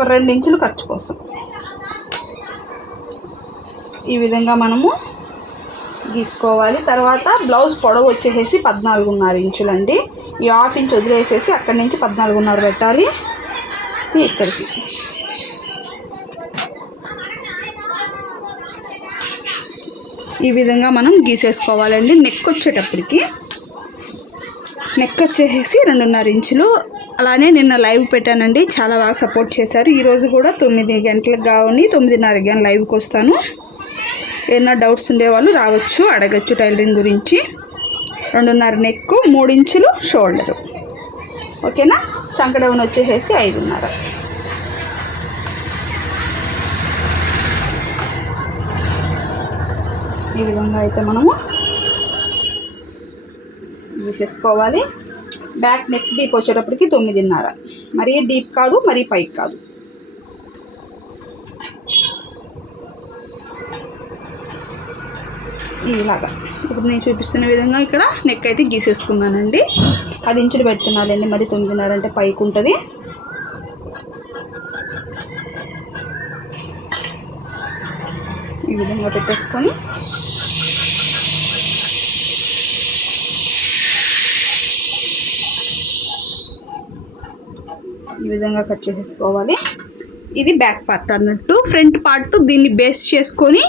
ఒక 2 ఇంచులు ఖర్చు కోసం ఈ విధంగా మనము గీసుకోవాలి. తర్వాత బ్లౌజ్ పొడవు వచ్చేసి 14.5 ఇంచులండి. ఈ 1/2 ఇంచ్ వదిలేసేసి అక్కడి నుంచి 14.5 పెట్టాలి. ఇక్కడికి ఈ విధంగా మనం గీసేసుకోవాలండి. నెక్ వచ్చేటప్పటికి నెక్ వచ్చేసి 2.5 ఇంచులు. అలానే నిన్న లైవ్ పెట్టానండి, చాలా బాగా సపోర్ట్ చేశారు. ఈరోజు కూడా 9 గంటలకు కానీ 9:30 కానీ లైవ్కి వస్తాను. ఏమైనా డౌట్స్ ఉండేవాళ్ళు రావచ్చు, అడగచ్చు టైలరింగ్ గురించి. 2.5 నెక్, 3 ఇంచులు షోల్డరు. ఓకేనా. చంకడౌన్ వచ్చేసి 5.5. ఈ విధంగా అయితే మనము తీసేసుకోవాలి. బ్యాక్ నెక్ డీప్ వచ్చేటప్పటికి 9.5. మరీ డీప్ కాదు, మరీ పైకి కాదు. ఇలాగా ఇప్పుడు నేను చూపిస్తున్న విధంగా ఇక్కడ నెక్ అయితే గీసేసుకున్నానండి. 10 ఇంచులు పెడుతున్నానండి, మరి 9.5 అంటే పైకి ఉంటుంది. ఈ విధంగా పెట్టేసుకొని ఈ విధంగా కట్ చేసేసుకోవాలి. ఇది బ్యాక్ పార్ట్ అన్నట్టు. ఫ్రంట్ పార్ట్ దీన్ని బేస్ చేసుకొని